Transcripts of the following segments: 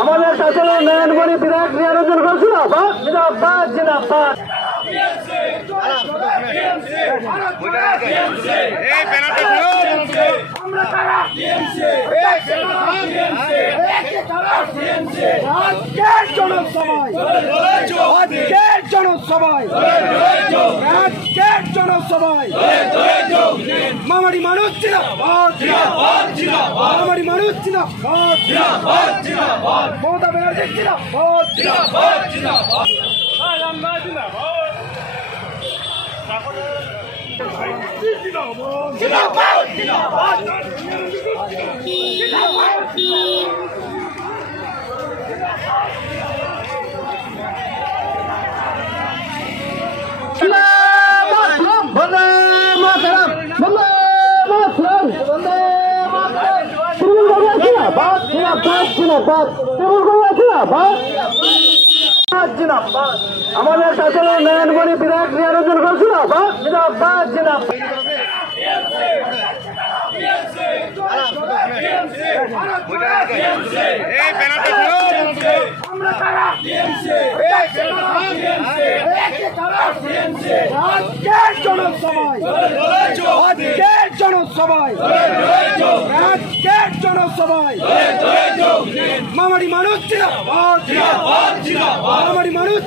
আমাদের শাসন নয়নমণি বিধায়ক নিরঞ্জন ঘোষ জিন্দাবাদ জিন্দাবাদ। মামারি মানুষ মামারি মানুষ মমতা ব্যানার্জি আমাদের শাসন নয়নমণি বিধায়ক নিরঞ্জন ঘোষ জিন্দাবাদ জিন্দাবাদ। মামারি মানুষ মামারি মানুষ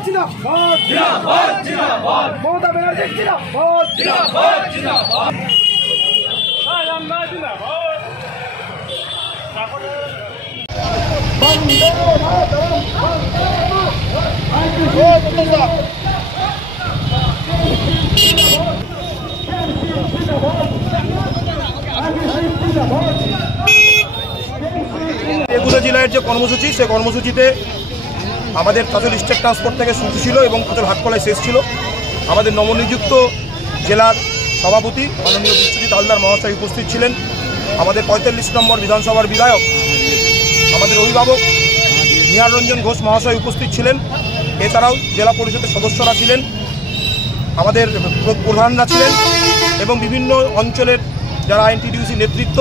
মমতা ব্যানার্জি এগুলো জেলার যে কর্মসূচি সেই কর্মসূচিতে আমাদের চাঁচল স্টেট ট্রান্সপোর্ট থেকে শুরু ছিল এবং চাঁচল হাটকলায় শেষ ছিল। আমাদের নবনিযুক্ত জেলার সভাপতি মাননীয় বিশ্বজিৎ হালদার মহাশয় উপস্থিত ছিলেন। আমাদের ৪৫ নম্বর বিধানসভার বিধায়ক আমাদের অভিভাবক নিরঞ্জন ঘোষ মহাশয় উপস্থিত ছিলেন। এছাড়াও জেলা পরিষদের সদস্যরা ছিলেন, আমাদের প্রধানরা ছিলেন এবং বিভিন্ন অঞ্চলের যারা আইএনটিডিউসি নেতৃত্ব,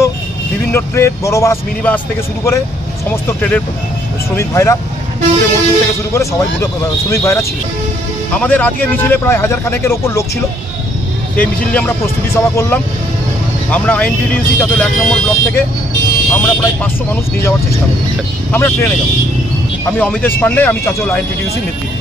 বিভিন্ন ট্রেড, বড় বাস, মিনি বাস থেকে শুরু করে সমস্ত ট্রেডের শ্রমিক ভাইরা, মজদুর থেকে শুরু করে সবাই শ্রমিক ভাইরা ছিল। আমাদের আজকে মিছিলে প্রায় 1000 খানেকের ওপর লোক ছিল। এই মিছিল নিয়ে আমরা প্রস্তুতি সভা করলাম। আমরা আইএনটিডিউসি চাঁচল 1 নম্বর ব্লক থেকে আমরা প্রায় 500 মানুষ নিয়ে যাওয়ার চেষ্টা করি। আমরা ট্রেনে যাব। আমি অমিতেশ পান্ডে, আমি চাঁচল আইএনটিডিউসি নেতৃত্ব।